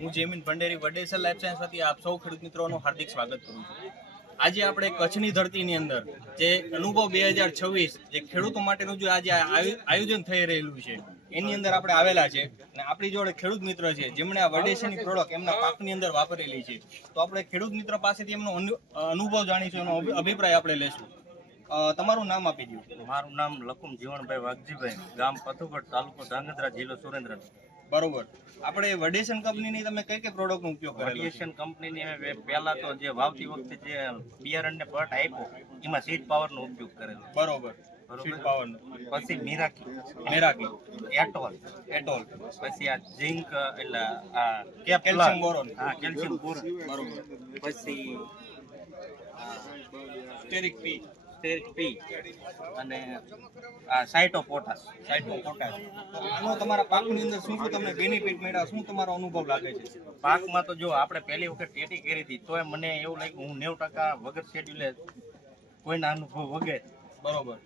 હું Jemin Bhanderi વડેસર life science વતી આપ સૌ ખેડૂત મિત્રોનું હાર્દિક સ્વાગત કરું છું। આજે આપણે કચ્છની ધરતીની અંદર જે અનુભવ 2026 જે ખેડૂતો માટેનું જે આજે આયોજન થઈ રહેલું છે એની અંદર આપણે આવેલા છે અને આપણી જોડે ખેડૂત મિત્ર છે જેમણે આ વડેસરની પ્રોડક્ટ એમના પાકની અંદર વાપરેલી છે। તો આપણે ખેડૂત મિત્ર પાસેથી એમનો અનુભવ જાણીશું, એનો અભિપ્રાય આપણે લેશું। તમારું નામ આપી દો। મારું નામ લકુમ જીવણભાઈ વાઘજીભાઈ, ગામ પથુગઢ, તાલુકો ધાંગધ્રા, જિલ્લો સુરેન્દ્રનગર। બરોબર, આપણે વડેસન કંપનીની તમે કઈ કઈ પ્રોડક્ટનો ઉપયોગ કરેલો? રેડિયેશન કંપનીની અમે પહેલા તો જે વાવતી વખતે જે બિયારણને પટ આપ્યો એમાં સીડ પાવરનો ઉપયોગ કરેલો। બરોબર, સીડ પાવરનો, પછી મેરાકી, એટોલ, પછી આ ઝિંક એટલે આ કેલ્શિયમ બોરોન, હા કેલ્શિયમ બોરોન, બરોબર, પછી સ્ટેરિક પી અને આ સાઇટો પોટાશ। આનો તમારા પાકની અંદર શું શું તમને બેનિફિટ મળ્યા, શું તમારો અનુભવ લાગે છે? પાકમાં તો જો આપણે પહેલી વખત ટેટી કરી હતી તોય મને એવું લાગ્યું હું 90% વગર શેડ્યુલે કોઈના અનુભવ વગર બરોબર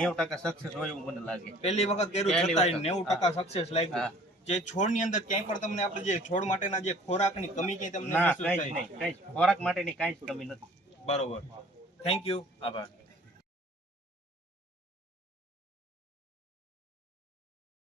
90% સક્સેસ હોય એવું મને લાગે। પહેલી વખત કર્યું છતાં 90% સક્સેસ લાગ્યું। જે છોડની અંદર ક્યાંય પણ તમને આપણે જે છોડ માટેના જે ખોરાકની કમી ક્યાંય તમને ના, મહેસૂસ કઈ થઈ? નહીં, કઈ ખોરાક માટેની કાંઈ જ કમી નથી। બરોબર, થેન્ક યુ, આભાર।